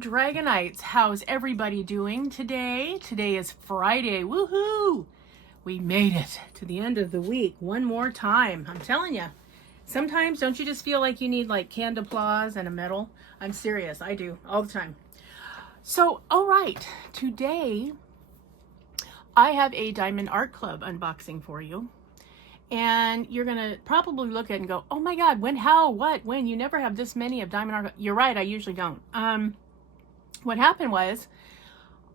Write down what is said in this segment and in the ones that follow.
Dragonites. How's everybody doing today? Today is Friday. Woohoo! We made it to the end of the week one more time. I'm telling you. Sometimes don't you just feel like you need like canned applause and a medal? I'm serious. I do all the time. So, all right. Today I have a Diamond Art Club unboxing for you. And you're going to probably look at it and go, oh my God, when, how, what, when? You never have this many of Diamond Art. You're right, I usually don't. What happened was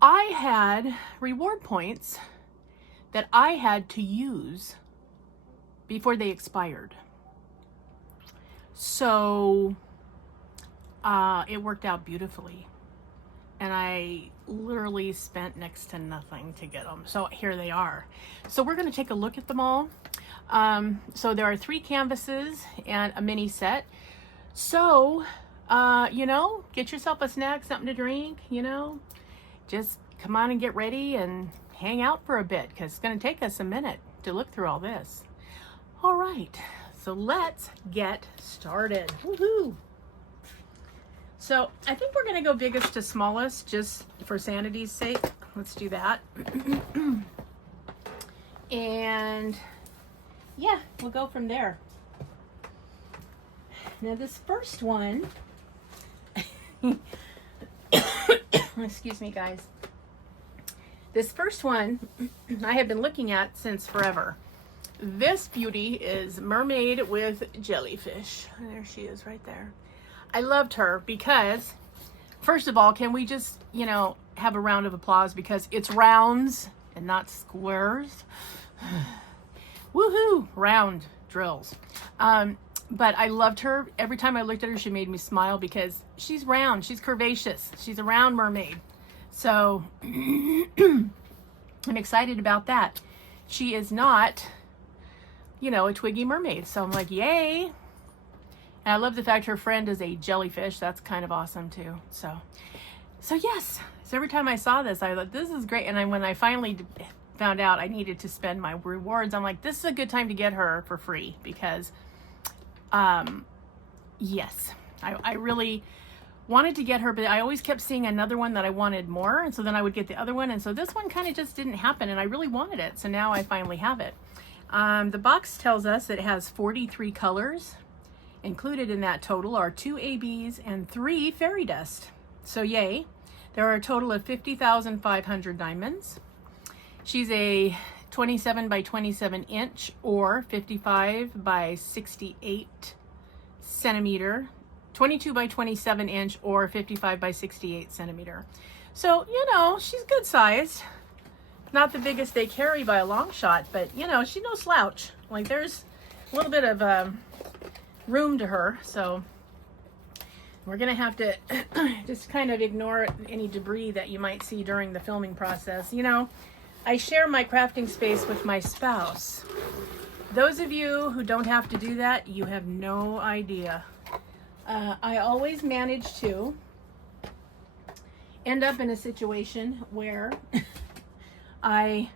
I had reward points that I had to use before they expired. So it worked out beautifully. And I literally spent next to nothing to get them. So here they are. So we're going to take a look at them all. So there are 3 canvases and a mini set. So, you know, get yourself a snack, something to drink, you know, just come on and get ready and hang out for a bit because it's going to take us a minute to look through all this. All right, so let's get started. Woohoo! So I think we're going to go biggest to smallest just for sanity's sake. Let's do that. And yeah, we'll go from there. Now this first one, excuse me guys. This first one I have been looking at since forever. This beauty is Mermaid with jellyfish. There she is right there. I loved her because, first of all, can we just, you know, have a round of applause because it's rounds and not squares. Woohoo! Round drills. But I loved her. Every time I looked at her, she made me smile because she's round. She's curvaceous. She's a round mermaid. So I'm excited about that. She is not, you know, a twiggy mermaid. So I'm like, yay. And I love the fact her friend is a jellyfish. That's kind of awesome too. So yes. So every time I saw this, I thought, this is great. And when I finally found out I needed to spend my rewards, I'm like, this is a good time to get her for free because, yes, I really wanted to get her, but I always kept seeing another one that I wanted more. And so then I would get the other one. And so this one kind of just didn't happen and I really wanted it. So now I finally have it. The box tells us that it has 43 colors. Included in that total are 2 ABs and 3 fairy dust. So yay. There are a total of 50,500 diamonds. She's a 27 by 27 inch or 55 by 68 centimeter, 22 by 27 inch or 55 by 68 centimeter. So, you know, she's good sized. Not the biggest they carry by a long shot, but you know, she's no slouch. Like there's a little bit of room to her. So we're gonna have to just kind of ignore any debris that you might see during the filming process. You know, I share my crafting space with my spouse. Those of you who don't have to do that, you have no idea. I always manage to end up in a situation where I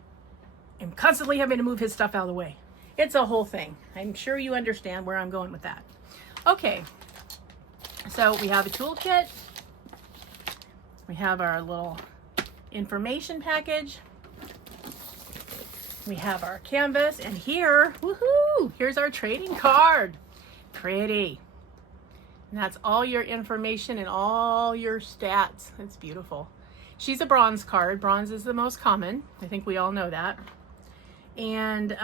am constantly having to move his stuff out of the way. It's a whole thing. I'm sure you understand where I'm going with that. Okay, so we have a toolkit. We have our little information package. We have our canvas, and here, woohoo, here's our trading card. Pretty. And that's all your information and all your stats. It's beautiful. She's a bronze card. Bronze is the most common. I think we all know that. And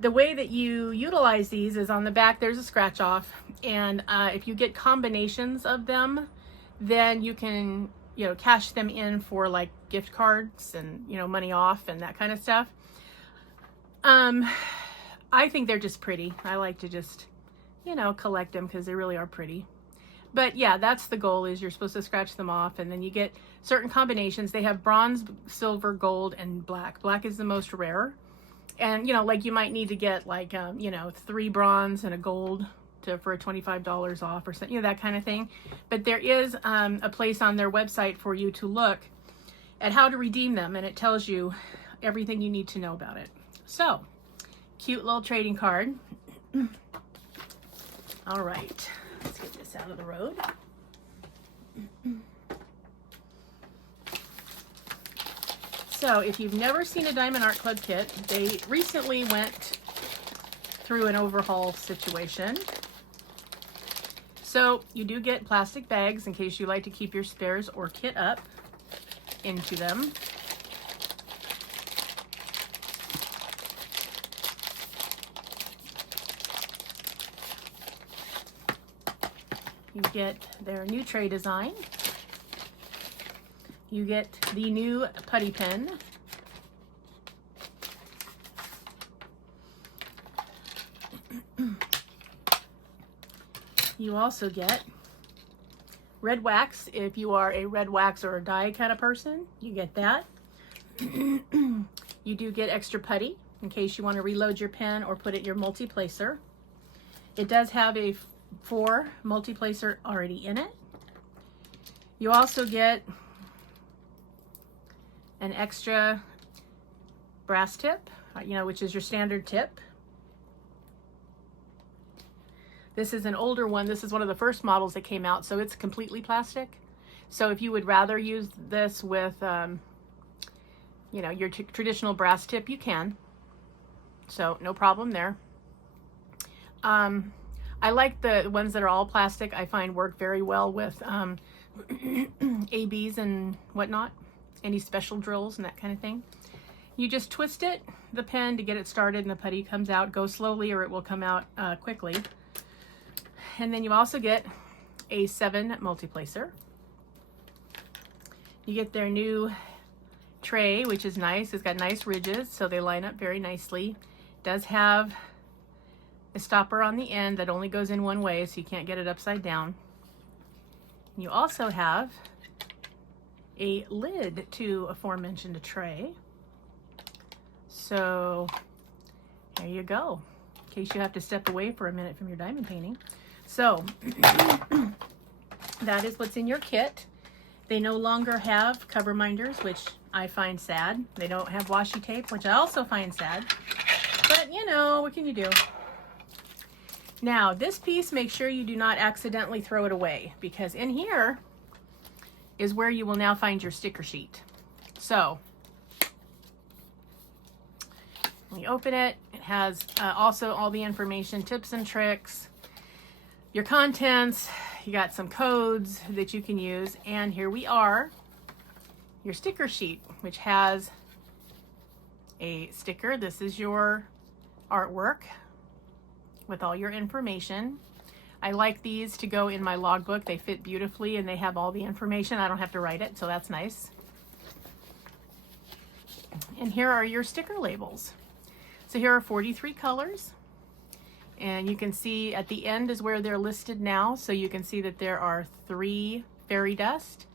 the way that you utilize these is on the back, there's a scratch off. And if you get combinations of them, then you can, you know, cash them in for like gift cards and, you know, money off and that kind of stuff. I think they're just pretty. I like to just, you know, collect them because they really are pretty. But yeah, that's the goal, is you're supposed to scratch them off and then you get certain combinations. They have bronze, silver, gold, and black. Black is the most rare. And, you know, like you might need to get like, you know, 3 bronze and a gold for $25 off or something, you know, that kind of thing. But there is a place on their website for you to look at how to redeem them. And it tells you everything you need to know about it. So, cute little trading card. All right, let's get this out of the road. So if you've never seen a Diamond Art Club kit, they recently went through an overhaul situation. So you do get plastic bags in case you like to keep your spares or kit up into them. You get their new tray design. You get the new putty pen. You also get red wax. If you are a red wax or a dye kind of person, you get that. You do get extra putty in case you want to reload your pen or put it in your multi-placer. It does have a 4 multi-placer already in it. You also get an extra brass tip, which is your standard tip. This is an older one. This is one of the first models that came out, so it's completely plastic. So if you would rather use this with, your traditional brass tip, you can. So no problem there. I like the ones that are all plastic. I find work very well with ABs and whatnot, any special drills and that kind of thing. You just twist it, the pen, to get it started, and the putty comes out. Go slowly or it will come out quickly. And then you also get a 7 multi-placer. You get their new tray, which is nice. It's got nice ridges, so they line up very nicely. It does have a stopper on the end that only goes in one way, so you can't get it upside down. You also have a lid to aforementioned tray. So there you go, in case you have to step away for a minute from your diamond painting. So that is what's in your kit. They no longer have cover minders, which I find sad. They don't have washi tape, which I also find sad. But what can you do? Now, this piece, make sure you do not accidentally throw it away, because in here is where you will now find your sticker sheet. So when you open it, it has also all the information, tips and tricks, your contents. You got some codes that you can use, and here we are, your sticker sheet, which has a sticker. This is your artwork with all your information. I like these to go in my logbook. They fit beautifully and they have all the information. I don't have to write it, so that's nice. And here are your sticker labels. So here are 43 colors. And you can see at the end is where they're listed now. So you can see that there are 3 fairy dust,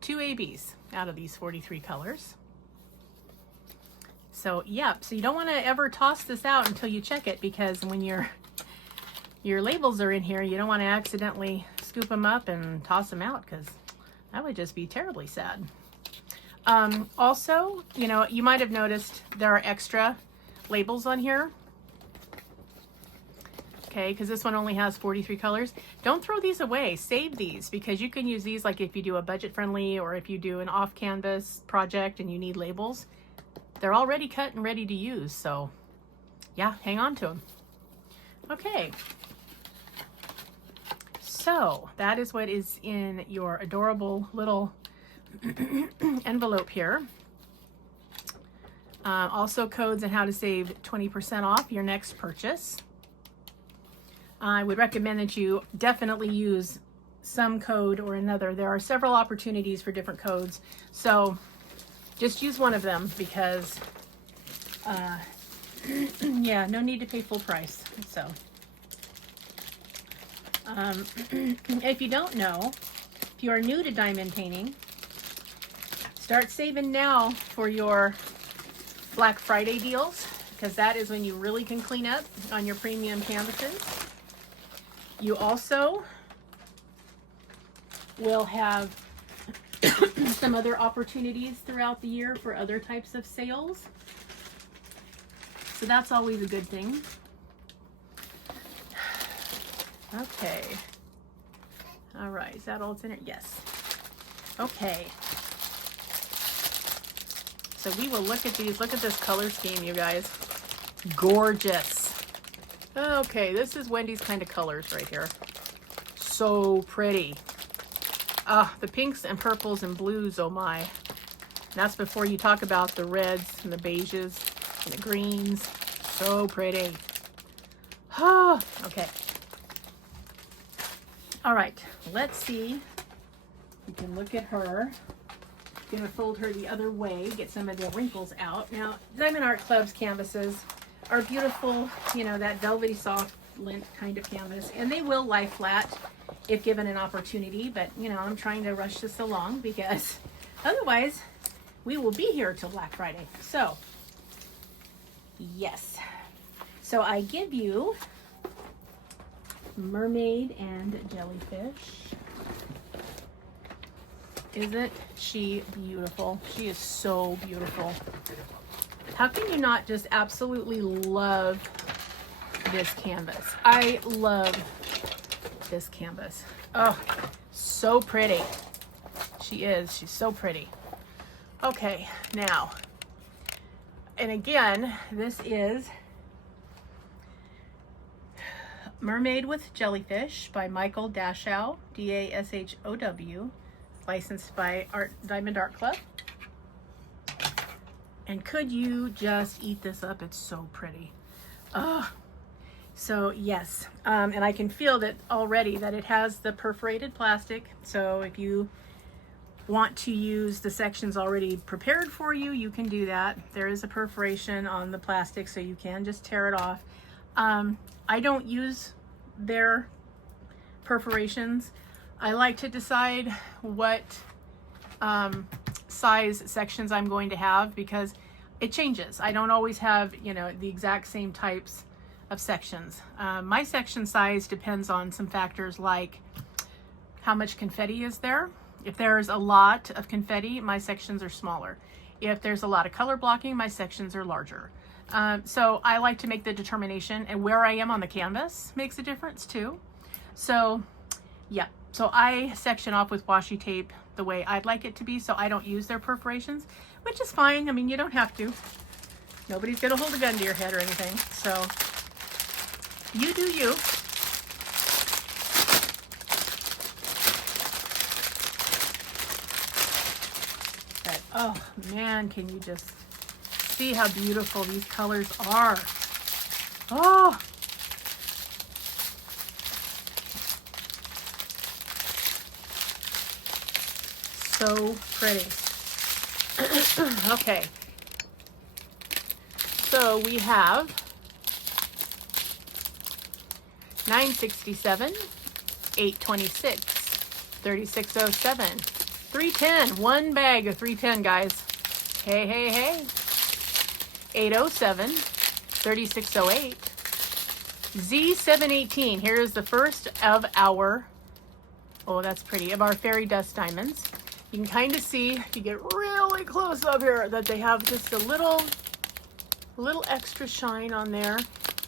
2 ABs out of these 43 colors. So yep, so you don't want to ever toss this out until you check it, because when your labels are in here, you don't want to accidentally scoop them up and toss them out, because that would just be terribly sad. Also, you might have noticed there are extra labels on here. Okay, because this one only has 43 colors. Don't throw these away. Save these, because you can use these like if you do a budget friendly or if you do an off canvas project and you need labels. They're already cut and ready to use, so yeah, hang on to them. Okay, so that is what is in your adorable little envelope here. Also codes on how to save 20% off your next purchase. I would recommend that you definitely use some code or another. There are several opportunities for different codes, so just use one of them, because yeah, no need to pay full price. So if you don't know, if you are new to diamond painting, start saving now for your Black Friday deals, because that is when you really can clean up on your premium canvases. You also will have some other opportunities throughout the year for other types of sales. So that's always a good thing. Okay. All right, is that all it's in it? Yes. Okay. So we will look at these. Look at this color scheme, you guys. Gorgeous. Okay, this is Wendy's kind of colors right here. So pretty. Ah, the pinks and purples and blues, oh my. That's before you talk about the reds and the beiges and the greens. So pretty. Ah, okay. All right, let's see. You can look at her. I'm gonna fold her the other way, get some of the wrinkles out. Now, Diamond Art Club's canvases are beautiful, you know, that velvety soft lint kind of canvas, and they will lie flat if given an opportunity, but you know, I'm trying to rush this along because otherwise we will be here till Black Friday. So, yes. So I give you Mermaid and Jellyfish. Isn't she beautiful? She is so beautiful. How can you not just absolutely love this canvas? I love this canvas. Oh, so pretty. She is. She's so pretty. Okay, now, and again, this is Mermaid with Jellyfish by Michael Dashow, D-A-S-H-O-W, licensed by Diamond Art Club. And could you just eat this up? It's so pretty. Oh, so yes, and I can feel that already that it has the perforated plastic. So if you want to use the sections already prepared for you, you can do that. There is a perforation on the plastic, so you can just tear it off. I don't use their perforations. I like to decide what size sections I'm going to have because it changes. I don't always have, you know, the exact same types of sections. My section size depends on some factors like how much confetti is there. If there's a lot of confetti, my sections are smaller. If there's a lot of color blocking, my sections are larger. So I like to make the determination, and where I am on the canvas makes a difference too. So yeah, so I section off with washi tape the way I'd like it to be, so I don't use their perforations, which is fine. I mean, you don't have to. Nobody's gonna hold a gun to your head or anything, so you do you. But, oh man, can you just see how beautiful these colors are? Oh, so pretty. Okay, so we have 967, 826, 3607, 310. One bag of 310, guys. Hey, hey, hey. 807, 3608, Z718. Here's the first of our, oh, that's pretty, of our fairy dust diamonds. You can kind of see, if you get really close up here, that they have just a little extra shine on there.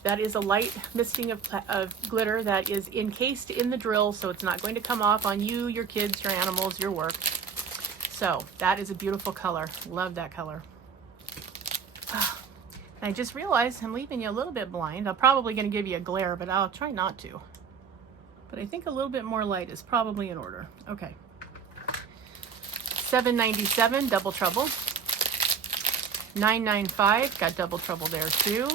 That is a light misting of glitter that is encased in the drill, so it's not going to come off on you, your kids, your animals, your work. So that is a beautiful color. Love that color. I just realized I'm leaving you a little bit blind. I'm probably going to give you a glare, but I'll try not to. But I think a little bit more light is probably in order. Okay. 797, double trouble. 995, got double trouble there too.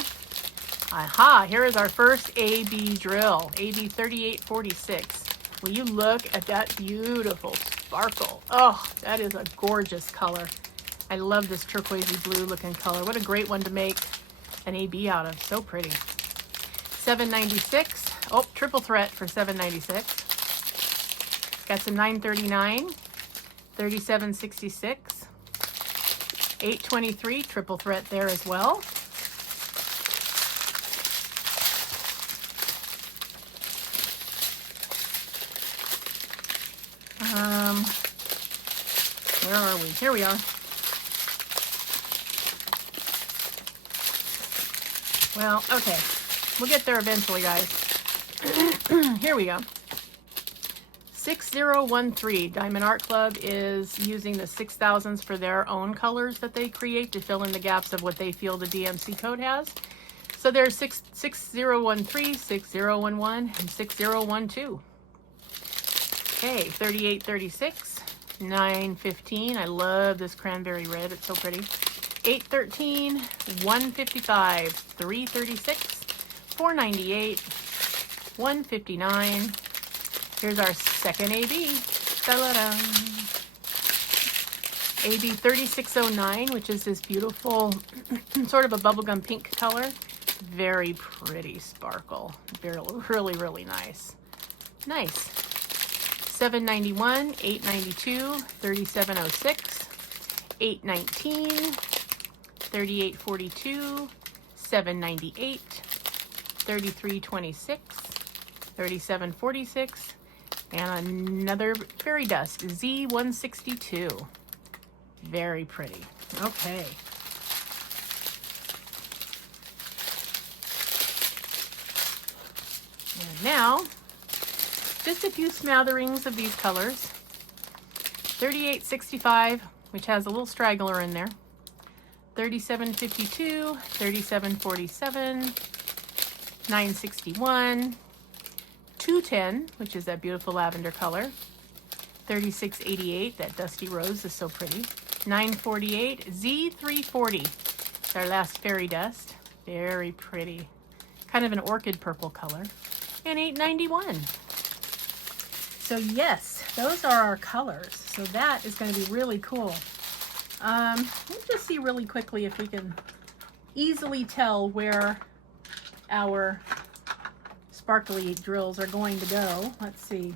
Aha, here is our first AB drill, AB 3846. Will you look at that beautiful sparkle? Oh, that is a gorgeous color. I love this turquoisey blue looking color. What a great one to make an AB out of. So pretty. 796. Oh, triple threat for 796. Got some 939. 3766. 823. Triple threat there as well. Where are we? Here we are. Well, okay. We'll get there eventually, guys. Here we go. 6013. Diamond Art Club is using the 6000s for their own colors that they create to fill in the gaps of what they feel the DMC code has. So there's 6013, 6011, and 6012. Okay, 3836, 915. I love this cranberry red. It's so pretty. 813, 155, 336, 498, 159. Here's our second AB. Ta-da-da. AB 3609, which is this beautiful sort of a bubblegum pink color. Very pretty sparkle. Really, really nice. Nice. 791, 892, 3706, 819, 3842, 798, 3326, 3746, and another fairy dust, Z162. Very pretty. Okay. And now, just a few smatterings of these colors. 3865, which has a little straggler in there. 3752, 3747, 961, 210, which is that beautiful lavender color. 3688, that dusty rose is so pretty. 948, Z340. It's our last fairy dust. Very pretty. Kind of an orchid purple color. And 891. So yes, those are our colors. So that is going to be really cool. Let's just see really quickly if we can easily tell where our sparkly drills are going to go. Let's see.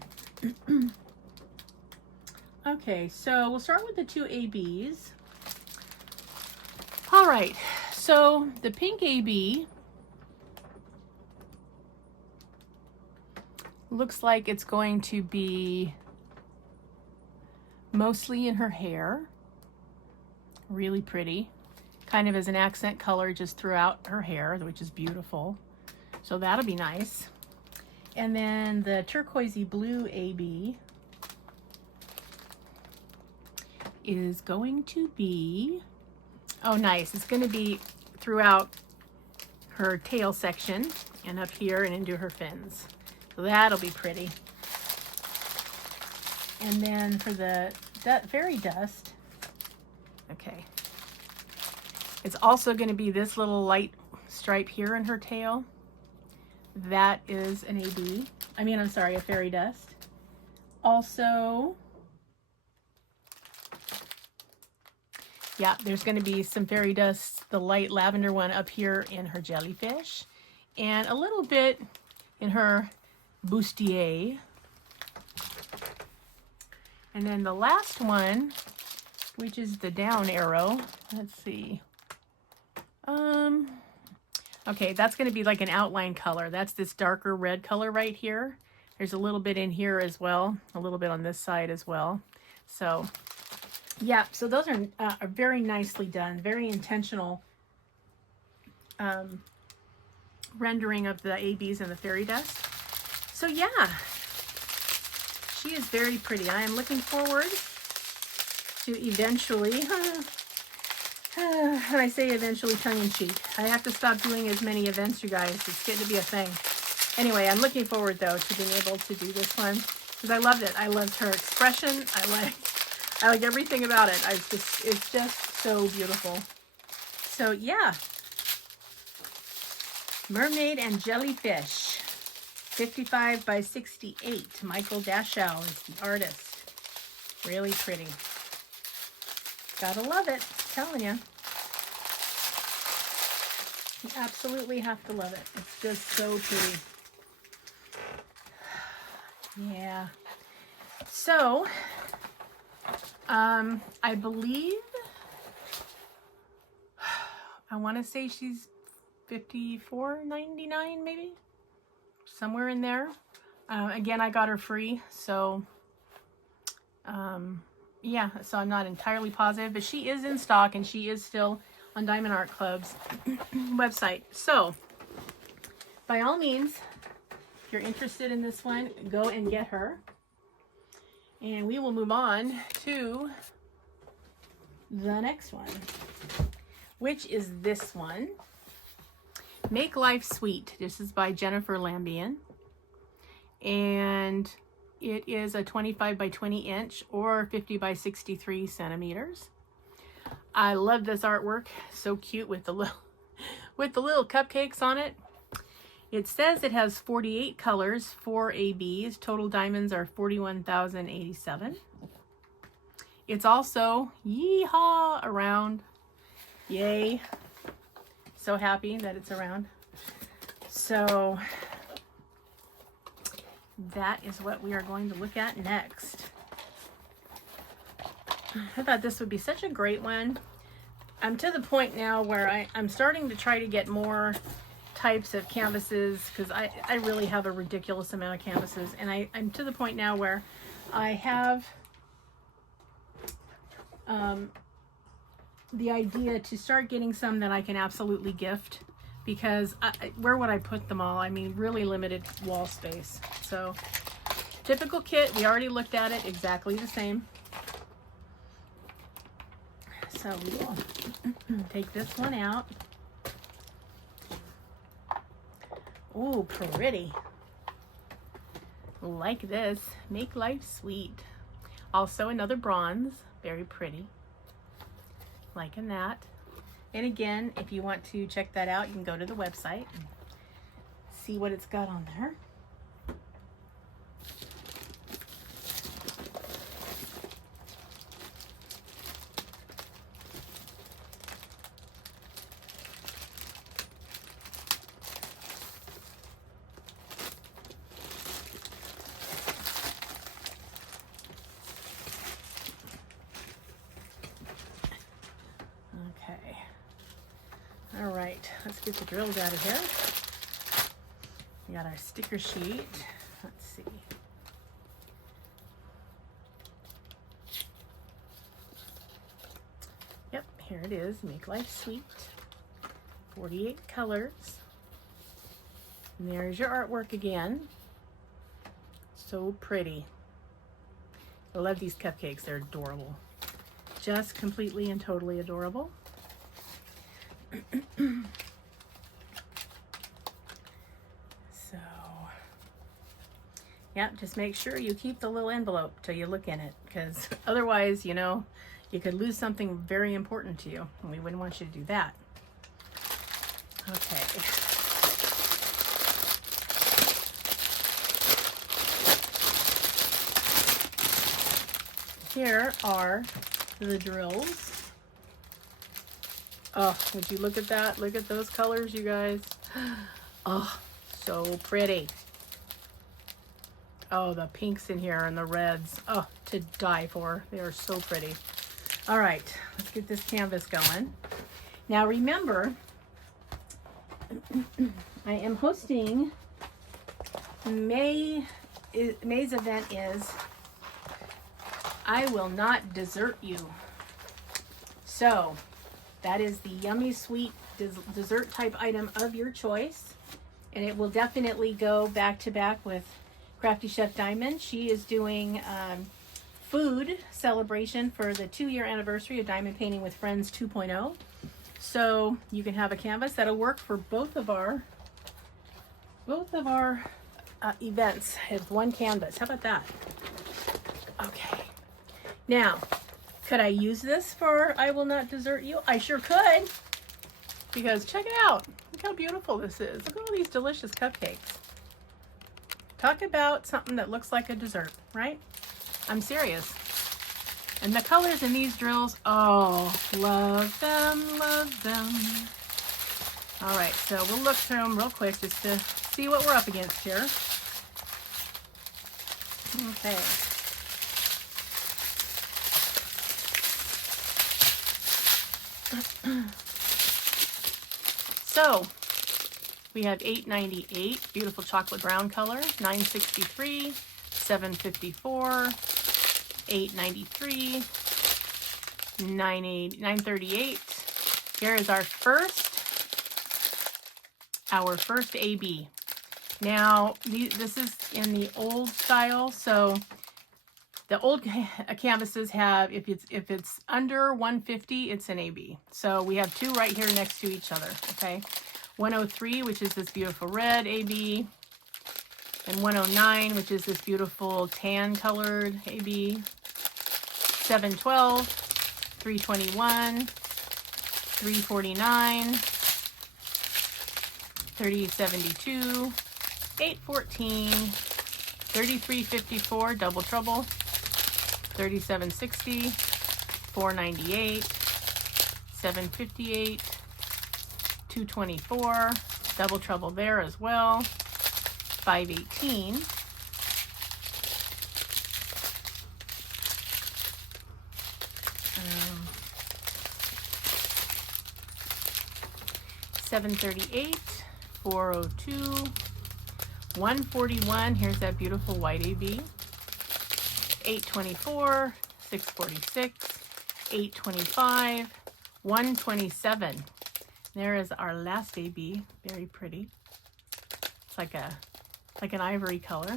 Okay, so we'll start with the two ABs. All right, so the pink AB looks like it's going to be mostly in her hair. Really pretty. Kind of as an accent color just throughout her hair, which is beautiful. So that'll be nice. And then the turquoisey blue AB is going to be, oh nice, it's going to be throughout her tail section and up here and into her fins. So that'll be pretty. And then for that fairy dust, okay, it's also going to be this little light stripe here in her tail. That is an AB. I'm sorry, a fairy dust. Also, yeah, there's going to be some fairy dust, the light lavender one up here in her jellyfish, and a little bit in her bustier. And then the last one, which is the down arrow, let's see. Okay, that's going to be like an outline color. That's this darker red color right here. There's a little bit in here as well, a little bit on this side as well. So yeah, so those are very nicely done, very intentional rendering of the ABs and the fairy dust. So yeah, she is very pretty. I am looking forward to eventually, when I say eventually tongue-in-cheek, I have to stop doing as many events, you guys. It's getting to be a thing. Anyway, I'm looking forward though to being able to do this one because I loved it. I loved her expression. I like everything about it. It's just so beautiful. So yeah, Mermaid and Jellyfish, 55 by 68. Michael Dashow is the artist. Really pretty. Gotta love it. I'm telling you. You absolutely have to love it. It's just so pretty. Yeah. So, I believe, I want to say she's $54.99 maybe, somewhere in there. Again, I got her free, so yeah, so I'm not entirely positive, but she is in stock and she is still on Diamond Art Club's website. So by all means, if you're interested in this one, go and get her. And we will move on to the next one, which is this one. Make Life Sweet. This is by Jennifer Lambian. And it is a 25 by 20 inch or 50 by 63 centimeters. I love this artwork. So cute with the little cupcakes on it. It says it has 48 colors, 4 ABs. Total diamonds are 41,087. It's also, yeehaw, around. Yay. So happy that it's around. So that is what we are going to look at next. I thought this would be such a great one. I'm to the point now where I'm starting to try to get more types of canvases, because I really have a ridiculous amount of canvases, and I'm to the point now where I have the idea to start getting some that I can absolutely gift, because where would I put them all? I mean, really limited wall space. So typical kit, we already looked at it, exactly the same. So we will take this one out. Oh, pretty. Like this. Make Life Sweet. Also another bronze. Very pretty. Liking that. And again, if you want to check that out, you can go to the website and see what it's got on there. All right, let's get the drills out of here. We got our sticker sheet. Let's see. Yep, here it is. Make Life Sweet. 48 colors. And there's your artwork again. So pretty. I love these cupcakes. They're adorable. Just completely and totally adorable. So, yeah, just make sure you keep the little envelope till you look in it, because otherwise, you know, you could lose something very important to you, and we wouldn't want you to do that. Okay. Here are the drills. Oh, would you look at that? Look at those colors, you guys. Oh, so pretty. Oh, the pinks in here and the reds. Oh, to die for. They are so pretty. All right, let's get this canvas going. Now remember, I am hosting May's event is I Will Not Desert You. So that is the yummy sweet dessert type item of your choice. And it will definitely go back to back with Crafty Chef Diamond. She is doing food celebration for the 2-year anniversary of Diamond Painting with Friends 2.0. So you can have a canvas that'll work for both of our events. Have one canvas. How about that? Okay. Now, could I use this for I Will Not Desert You? I sure could. Because check it out. Look how beautiful this is. Look at all these delicious cupcakes. Talk about something that looks like a dessert, right? I'm serious. And the colors in these drills, oh, love them, love them. All right, so we'll look through them real quick just to see what we're up against here. Okay. So we have $8.98, beautiful chocolate brown color, $9.63, $7.54, $8.93, $9.38. Here is our first AB. Now this is in the old style, so The old canvases have, if it's under 150, it's an AB. So we have two right here next to each other, okay? 103, which is this beautiful red AB, and 109, which is this beautiful tan colored AB. 712, 321, 349, 3072, 814, 3354, double trouble, 3760, 498, 758, 224, double trouble there as well, 518, 738, 402, 141, here's that beautiful white AB, 824, 646, 825, 127. There is our last AB, very pretty. It's like an ivory color.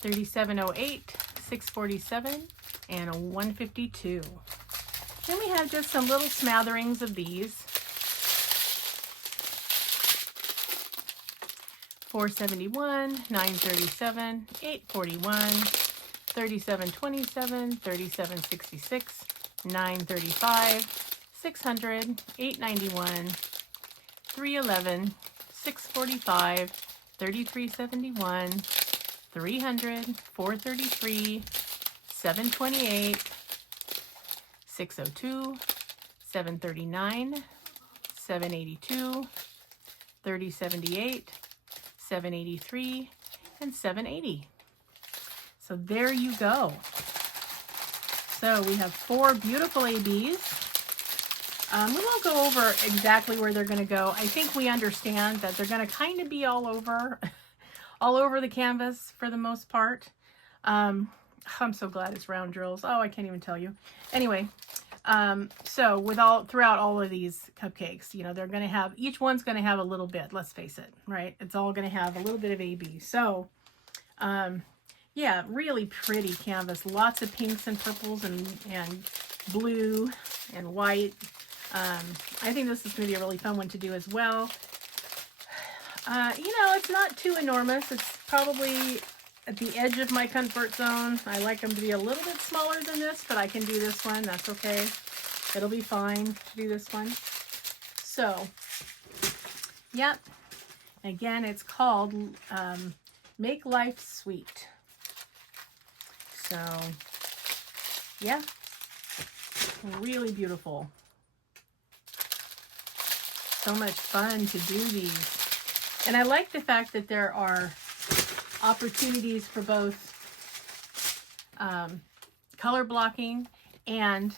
3708, 647, and a 152. Then we have just some little smatterings of these. 471, 937, 841, 3727, 3766, 935, 600, 891, 311, 645, 3371, 300, 433, 728, 602, 739, 782, 3078, 783, and 780. So there you go. So we have 4 beautiful ABs. We won't go over exactly where they're going to go. I think we understand that they're going to kind of be all over the canvas for the most part. I'm so glad it's round drills. Oh, I can't even tell you. Anyway, so throughout all of these cupcakes, you know, they're going to have, each one's going to have a little bit, let's face it, right? It's all going to have a little bit of AB. So, yeah, really pretty canvas. Lots of pinks and purples and blue and white. I think this is going to be a really fun one to do as well. You know, it's not too enormous. It's probably at the edge of my comfort zone. I like them to be a little bit smaller than this, but I can do this one. That's okay. It'll be fine to do this one. So, yep. Again, it's called Make Life Sweet. So, yeah. Really beautiful. So much fun to do these. And I like the fact that there are opportunities for both color blocking and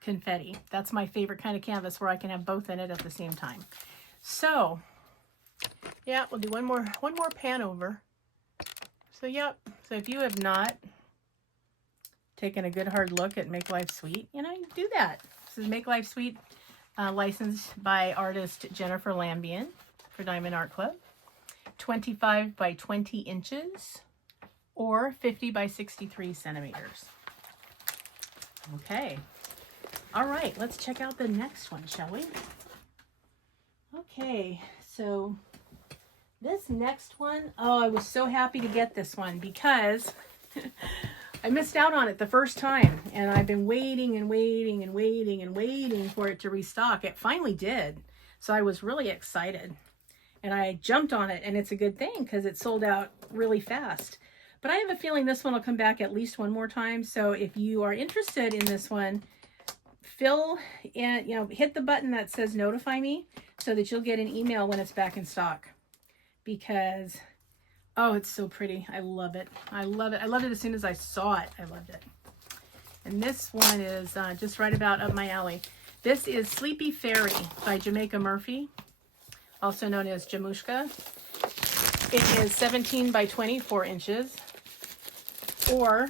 confetti. That's my favorite kind of canvas, where I can have both in it at the same time. So, yeah, we'll do one more pan over. So, yep. So if you have not taken a good hard look at Make Life Sweet, you know, you do that. This is Make Life Sweet, licensed by artist Jennifer Lambian for Diamond Art Club. 25 by 20 inches or 50 by 63 centimeters. Okay. All right, let's check out the next one, shall we? Okay, so this next one, oh, I was so happy to get this one because I missed out on it the first time, and I've been waiting and waiting and waiting and waiting for it to restock. It finally did, so I was really excited. And I jumped on it, and it's a good thing because it sold out really fast. But I have a feeling this one will come back at least one more time. So if you are interested in this one, fill in, you know, hit the button that says notify me so that you'll get an email when it's back in stock. Because, oh, it's so pretty. I love it. I love it. I loved it as soon as I saw it. I loved it. And this one is just right about up my alley. This is Sleepy Fairy by Jamaica Murphy, also known as Jamushka. It is 17 by 24 inches or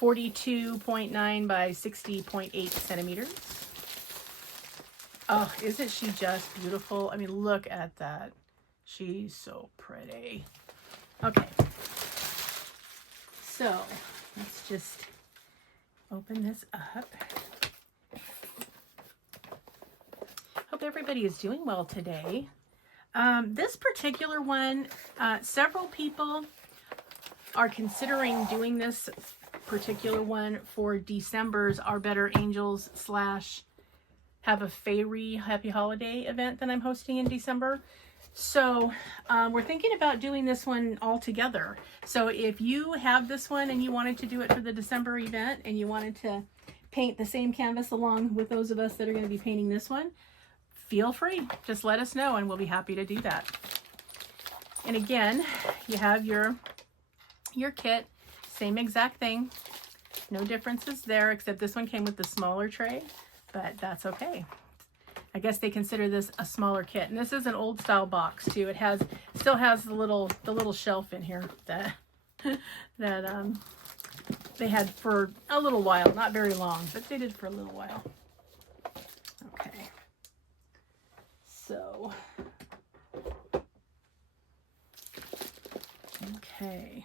42.9 by 60.8 centimeters. Oh, isn't she just beautiful? I mean, look at that. She's so pretty. Okay. So let's just open this up. Hope everybody is doing well today. This particular one, several people are considering doing this particular one for December's Our Better Angels / Have a Fairy Happy Holiday event that I'm hosting in December. So we're thinking about doing this one all together. So if you have this one and you wanted to do it for the December event and you wanted to paint the same canvas along with those of us that are going to be painting this one, feel free. Just let us know and we'll be happy to do that. And again, you have your kit, same exact thing. No differences there, except this one came with the smaller tray, but that's okay. I guess they consider this a smaller kit. And this is an old style box too. It still has the little shelf in here that they had for a little while, not very long, but they did for a little while. Okay. So, okay.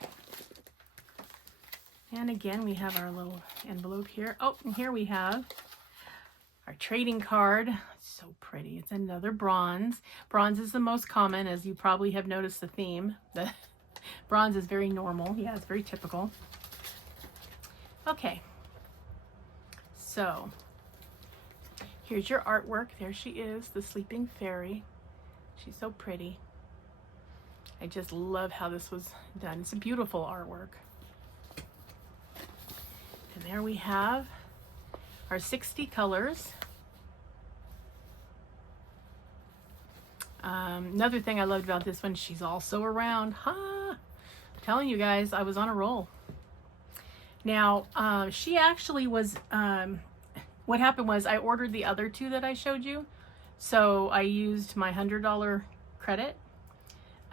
And again, we have our little envelope here. Oh, and here we have our trading card. It's so pretty. It's another bronze. Bronze is the most common, as you probably have noticed the theme. The bronze is very normal. Yeah, it's very typical. Okay. So, here's your artwork. There she is, the sleeping fairy. She's so pretty. I just love how this was done. It's a beautiful artwork. And there we have our 60 colors. Another thing I loved about this one, she's also around. I'm telling you guys, I was on a roll. Now, she actually was, what happened was I ordered the other two that I showed you. So I used my $100 credit,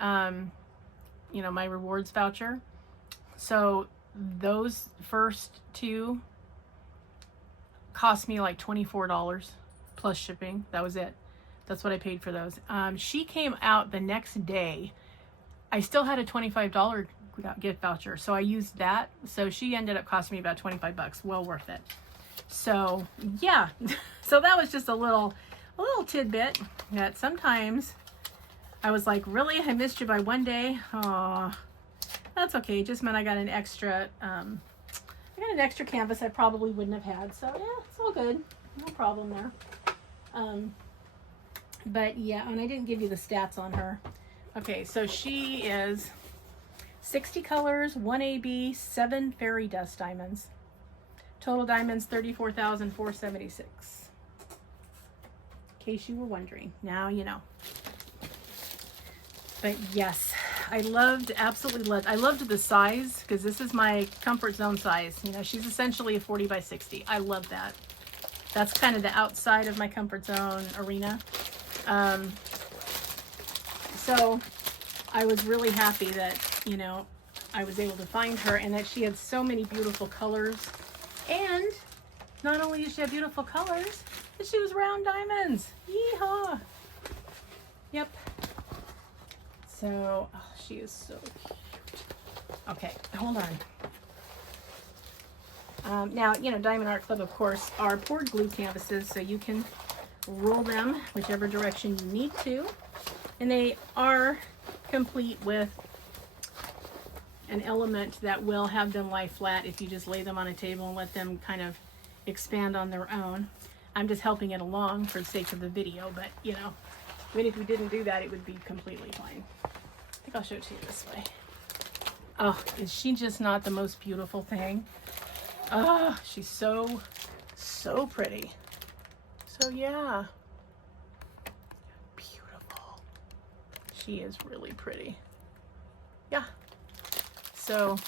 you know, my rewards voucher. So those first two cost me like $24 plus shipping. That was it. That's what I paid for those. She came out the next day. I still had a $25 gift voucher, so I used that. So she ended up costing me about 25 bucks. Well worth it. So yeah, so that was just a little tidbit that sometimes I was like, really? I missed you by one day? Oh, that's okay. It just meant I got an extra, canvas I probably wouldn't have had. So yeah, it's all good. No problem there. But yeah, and I didn't give you the stats on her. Okay, so she is 60 colors, 1 AB, 7 fairy dust diamonds. Total diamonds, 34,476. In case you were wondering. Now you know. But yes, I absolutely loved. I loved the size because this is my comfort zone size. You know, she's essentially a 40 by 60. I love that. That's kind of the outside of my comfort zone arena. So I was really happy that, you know, I was able to find her and that she had so many beautiful colors. And not only did she have beautiful colors, but she was round diamonds. Yeehaw! Yep. So, oh, she is so cute. Okay, hold on. Now, you know, Diamond Art Club, of course, are poured glue canvases, so you can roll them whichever direction you need to. And they are complete with an element that will have them lie flat if you just lay them on a table and let them kind of expand on their own. I'm just helping it along for the sake of the video, but you know, even if we didn't do that, it would be completely fine. I think I'll show it to you this way. Oh, is she just not the most beautiful thing? Oh, she's so pretty. So yeah, beautiful. She is really pretty. Yeah. So,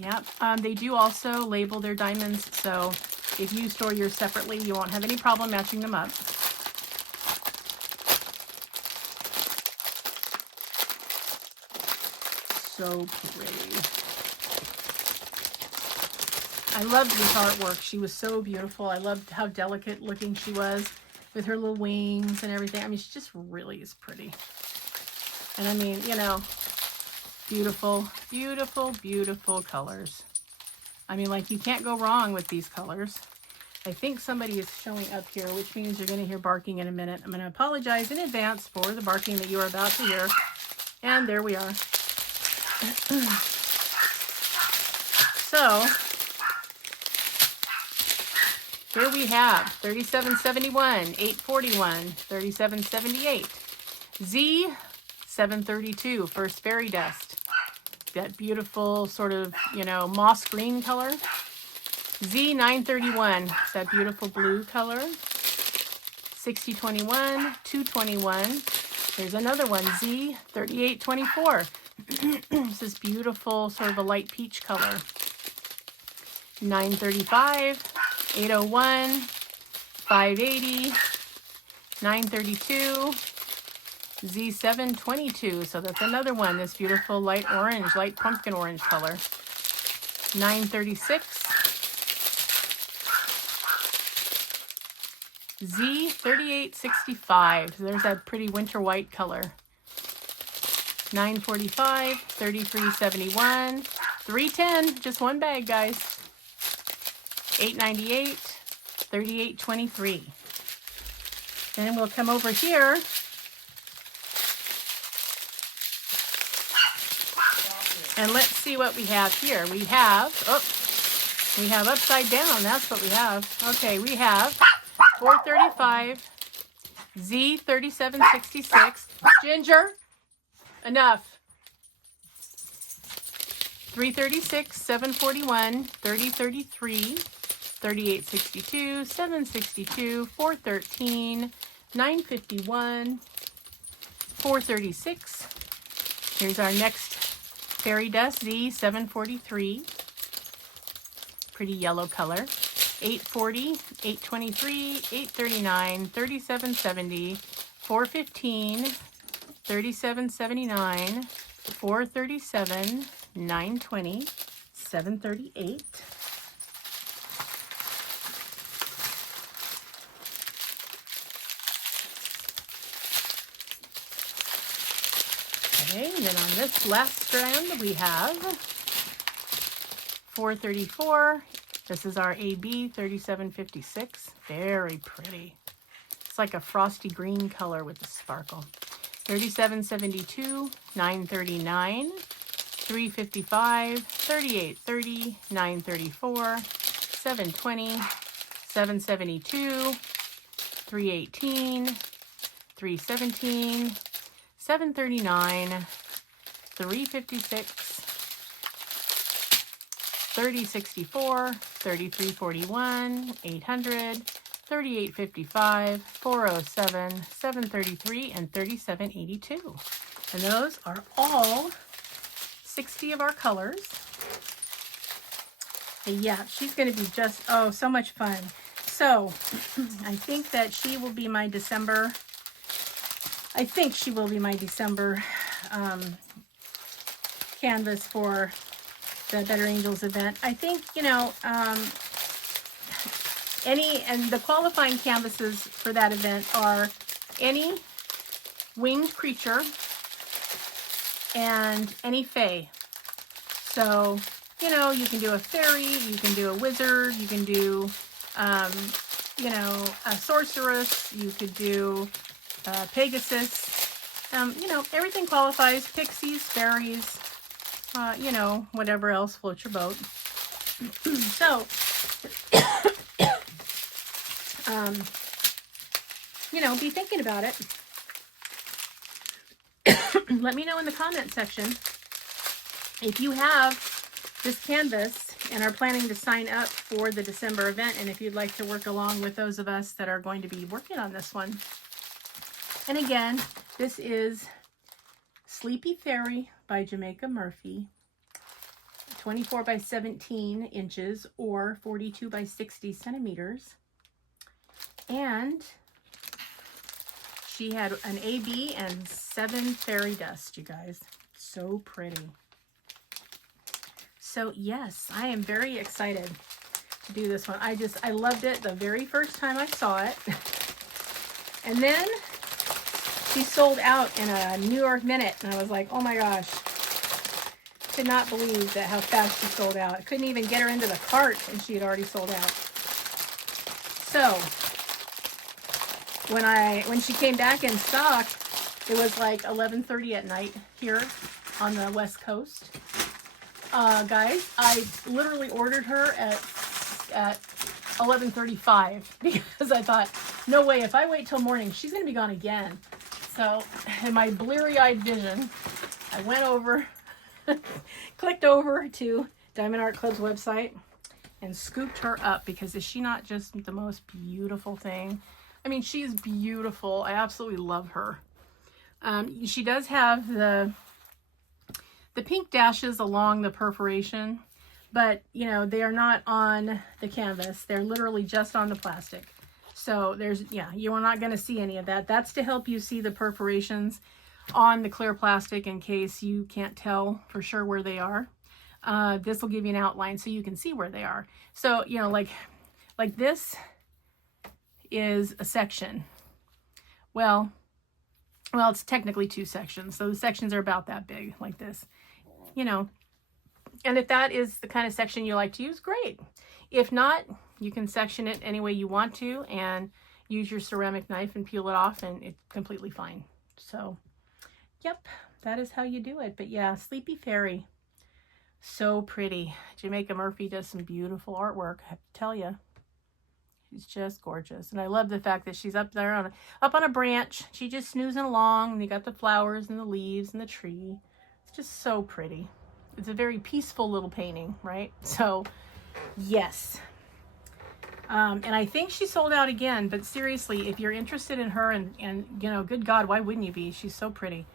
yeah, they do also label their diamonds, so if you store yours separately, you won't have any problem matching them up. So pretty. I loved this artwork. She was so beautiful. I loved how delicate looking she was with her little wings and everything. I mean, she just really is pretty. And I mean, you know, Beautiful, beautiful, beautiful colors. I mean, like, you can't go wrong with these colors. I think somebody is showing up here, which means you're going to hear barking in a minute. I'm going to apologize in advance for the barking that you are about to hear. And there we are. So, here we have 3771, 841, 3778, Z 732, first fairy dust. That beautiful sort of, you know, moss green color. Z 931, it's that beautiful blue color. 6021, 221. There's another one, Z 3824. It's this beautiful sort of a light peach color. 935, 801, 580, 932, Z722. So that's another one, this beautiful light orange, light pumpkin orange color. 936, Z3865. So there's that pretty winter white color. 945, 3371, 310, just one bag, guys. 898, 3823. Then we'll come over here. And let's see what we have here. We have upside down. That's what we have. Okay, we have 435, Z3766. Ginger, enough. 336, 741, 3033, 3862, 762, 413, 951, 436. Here's our next fairy dust, Z743. Pretty yellow color. 840, 823, 839, 3770, 415, 3779, 437, 920, 738. Okay, and then on this last strand we have 434. This is our AB 3756. Very pretty. It's like a frosty green color with the sparkle. 3772, 939, 355, 3830, 934, 720, 772, 318, 317, 739, 356, 3064, 3341, 800, 3855, 407, 733, and 3782. And those are all 60 of our colors. And yeah, she's going to be just, oh, so much fun. So I think that she will be my December, canvas for the Better Angels event. I think, you know, and the qualifying canvases for that event are any winged creature and any fae. So, you know, you can do a fairy, you can do a wizard, you can do, you know, a sorceress, you could do Pegasus, you know, everything qualifies. Pixies, fairies, you know, whatever else floats your boat. So, you know, be thinking about it. Let me know in the comment section if you have this canvas and are planning to sign up for the December event, and if you'd like to work along with those of us that are going to be working on this one. And again, this is Sleepy Fairy by Jamaica Murphy, 24 by 17 inches or 42 by 60 centimeters. And she had an AB and 7 fairy dust, you guys. So pretty. So yes, I am very excited to do this one. I loved it the very first time I saw it. And then she sold out in a New York minute, and I was like, oh my gosh. could not believe that how fast she sold out. I couldn't even get her into the cart and she had already sold out. So when she came back in stock, it was like 11:30 at night here on the West Coast. Guys, I literally ordered her at 11:35 because I thought, no way, if I wait till morning, she's going to be gone again. So in my bleary-eyed vision, I went over, clicked over to Diamond Art Club's website and scooped her up, because is she not just the most beautiful thing? I mean, she's beautiful. I absolutely love her. She does have the pink dashes along the perforation, but you know, they are not on the canvas. They're literally just on the plastic. So there's, yeah, you are not going to see any of that. That's to help you see the perforations on the clear plastic in case you can't tell for sure where they are. This will give you an outline so you can see where they are. So, you know, like this is a section. Well, it's technically 2 sections. So the sections are about that big, like this, you know. And if that is the kind of section you like to use, great. If not, you can section it any way you want to and use your ceramic knife and peel it off, and it's completely fine. So, yep, that is how you do it. But yeah, Sleepy Fairy, so pretty. Jamaica Murphy does some beautiful artwork, I have to tell you. She's just gorgeous. And I love the fact that she's up there up on a branch. She's just snoozing along, and you got the flowers and the leaves and the tree. It's just so pretty. It's a very peaceful little painting, right? So, yes. And I think she sold out again, but seriously, if you're interested in her, and you know, good God, why wouldn't you be? She's so pretty.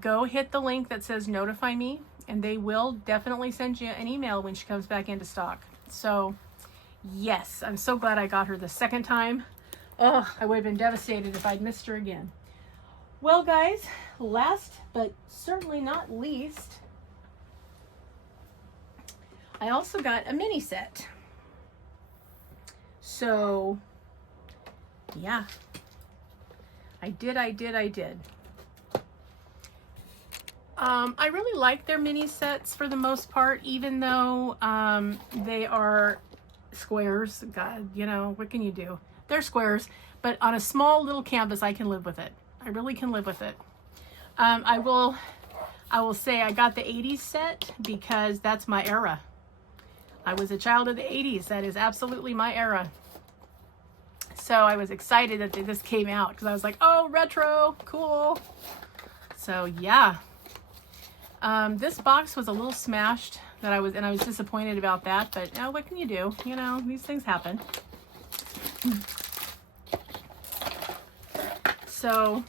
Go hit the link that says notify me, and they will definitely send you an email when she comes back into stock. So, yes, I'm so glad I got her the second time. Oh, I would have been devastated if I'd missed her again. Well, guys, last but certainly not least, I also got a mini set. So, yeah, I did. I really like their mini sets for the most part, even though they are squares. God, you know, what can you do? They're squares, but on a small little canvas, I can live with it. I really can live with it. I will say I got the 80s set because that's my era. I was a child of the 80s. That is absolutely my era. So I was excited that this came out because I was like, oh, retro, cool. So yeah. This box was a little smashed and I was disappointed about that, but what can you do? You know, these things happen. So,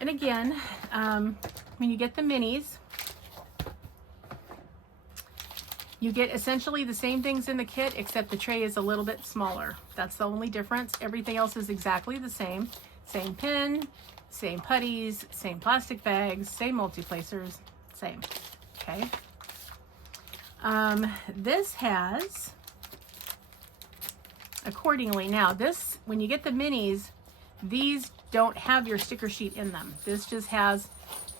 and again, when you get the minis, you get essentially the same things in the kit, except the tray is a little bit smaller. That's the only difference. Everything else is exactly the same. Same pen, same putties, same plastic bags, same multi-placers, same. Okay. This has, accordingly, now this, when you get the minis, these don't have your sticker sheet in them. This just has,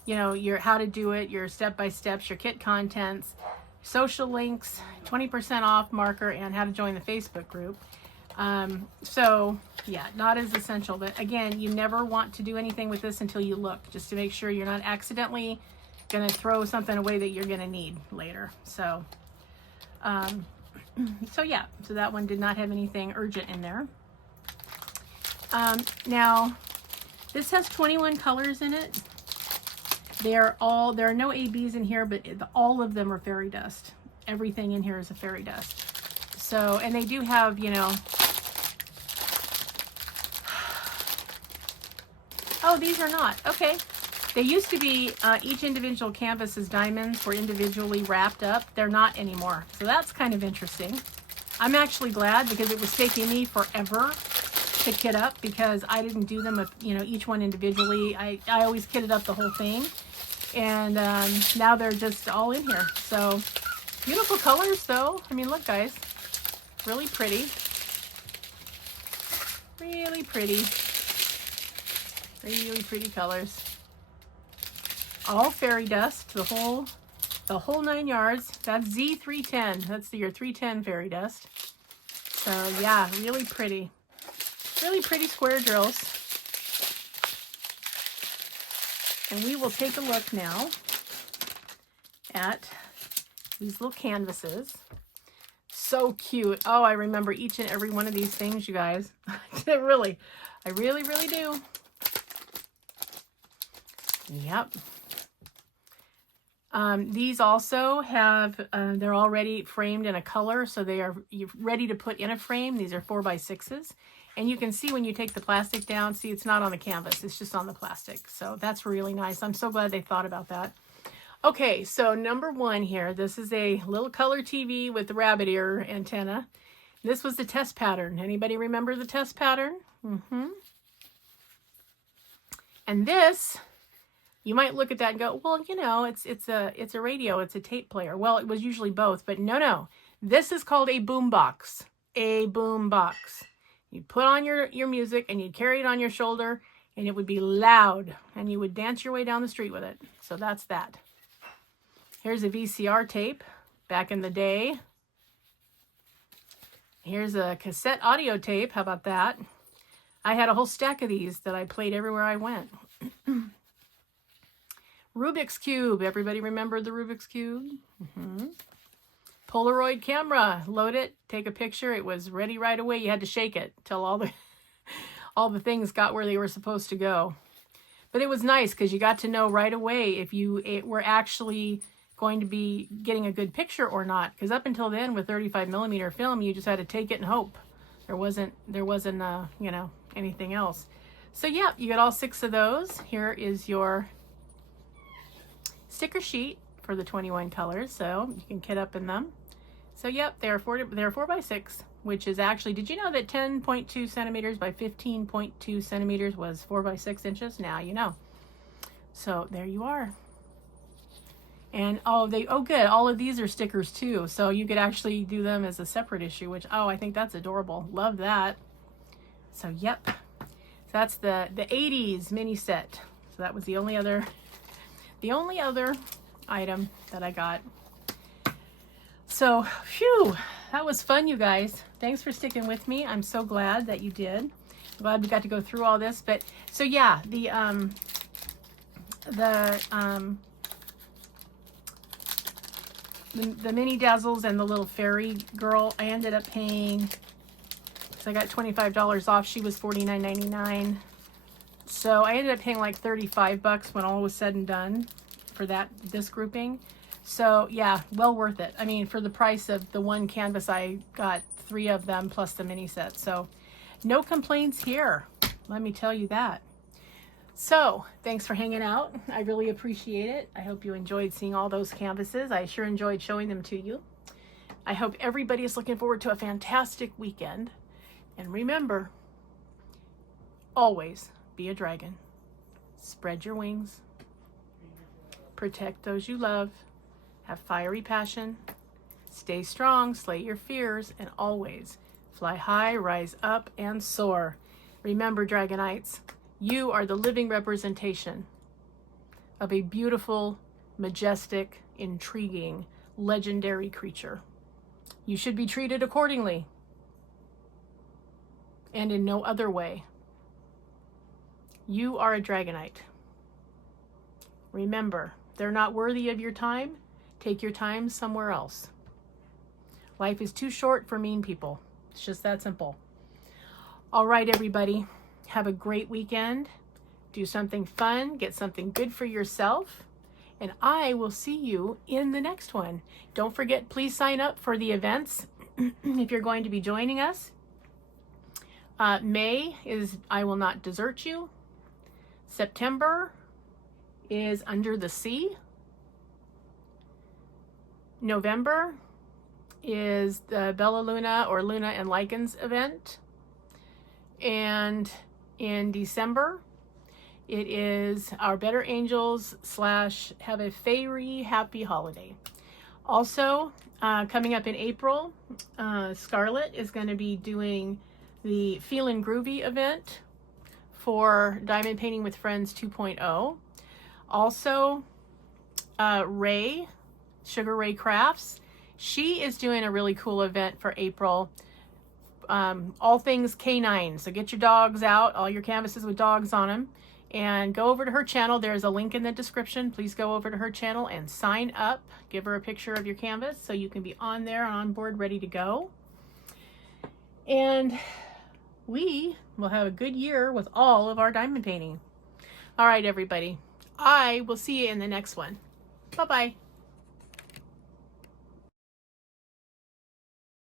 you know, your how to do it, your step-by-steps, your kit contents, social links, 20% off marker, and how to join the Facebook group. So yeah, not as essential, but again, you never want to do anything with this until you look, just to make sure you're not accidentally going to throw something away that you're going to need later. So, so yeah, so that one did not have anything urgent in there. Now this has 21 colors in it. There are no ABs in here, but all of them are fairy dust. Everything in here is a fairy dust. So, and they do have, you know, oh, these are not. Okay. They used to be, each individual canvas's diamonds were individually wrapped up. They're not anymore. So that's kind of interesting. I'm actually glad because it was taking me forever to kit up because I didn't do them, you know, each one individually. I always kitted up the whole thing. And now they're just all in here. So beautiful colors though. I mean, look guys, really pretty. Really pretty. Really pretty colors. All fairy dust, the whole the whole 9 yards. That's Z310. That's your 310 fairy dust. So yeah, really pretty square drills. And we will take a look now at these little canvases. So cute. Oh, I remember each and every one of these things, you guys. I really do. Yep. These also have, they're already framed in a color, so they are ready to put in a frame. These are 4x6s. And you can see when you take the plastic down, see it's not on the canvas, it's just on the plastic. So that's really nice. I'm so glad they thought about that. Okay, so number 1 here, this is a little color TV with the rabbit ear antenna. This was the test pattern. Anybody remember the test pattern? And this, you might look at that and go, well, you know, it's a radio, it's a tape player. Well, it was usually both, but no. This is called a boom box. A boom box. You put on your music and you'd carry it on your shoulder and it would be loud and you would dance your way down the street with it. So that's that. Here's a VCR tape back in the day. Here's a cassette audio tape. How about that? I had a whole stack of these that I played everywhere I went. Rubik's Cube. Everybody remember the Rubik's Cube? Polaroid camera. Load it, take a picture. It was ready right away. You had to shake it till all the things got where they were supposed to go. But it was nice because you got to know right away if you were actually going to be getting a good picture or not. Because up until then, with 35mm film, you just had to take it and hope. There wasn't you know, anything else. So yeah, you got all 6 of those. Here is your sticker sheet for the 21 colors, so you can kit up in them. So yep, they're 4x6, which is actually, did you know that 10.2 centimeters by 15.2 centimeters was 4x6 inches? Now you know. So there you are. And oh good, all of these are stickers too, so you could actually do them as a separate issue, which, oh, I think that's adorable. Love that. So yep, so that's the 80s mini set. So that was the only other item that I got. So, phew, that was fun, you guys. Thanks for sticking with me. I'm so glad that you did. I'm glad we got to go through all this. But so yeah, the mini dazzles and the little fairy girl, I ended up paying, so I got $25 off. She was $49.99. So I ended up paying like $35 when all was said and done for this grouping. So yeah, well worth it. I mean, for the price of the one canvas, I got 3 of them plus the mini set. So no complaints here. Let me tell you that. So thanks for hanging out. I really appreciate it. I hope you enjoyed seeing all those canvases. I sure enjoyed showing them to you. I hope everybody is looking forward to a fantastic weekend. And remember, always be a dragon. Spread your wings. Protect those you love. Have fiery passion. Stay strong, slay your fears, and always fly high, rise up, and soar. Remember, Dragonites, you are the living representation of a beautiful, majestic, intriguing, legendary creature. You should be treated accordingly and in no other way. You are a Dragonite. Remember, they're not worthy of your time. Take your time somewhere else. Life is too short for mean people. It's just that simple. All right, everybody. Have a great weekend. Do something fun. Get something good for yourself. And I will see you in the next one. Don't forget, please sign up for the events if you're going to be joining us. May is I Will Not Desert You. September is Under the Sea. November is the Bella Luna or Luna and Lichens event. And in December, it is our Better Angels / Have a Fairy Happy Holiday. Also, coming up in April, Scarlett is going to be doing the Feelin' Groovy event for Diamond Painting with Friends 2.0. Also, Ray, SugarRayCrafts. She is doing a really cool event for April. All things canine. So get your dogs out, all your canvases with dogs on them, and go over to her channel. There's a link in the description. Please go over to her channel and sign up. Give her a picture of your canvas so you can be on there, on board, ready to go. And we will have a good year with all of our diamond painting. All right, everybody. I will see you in the next one. Bye-bye.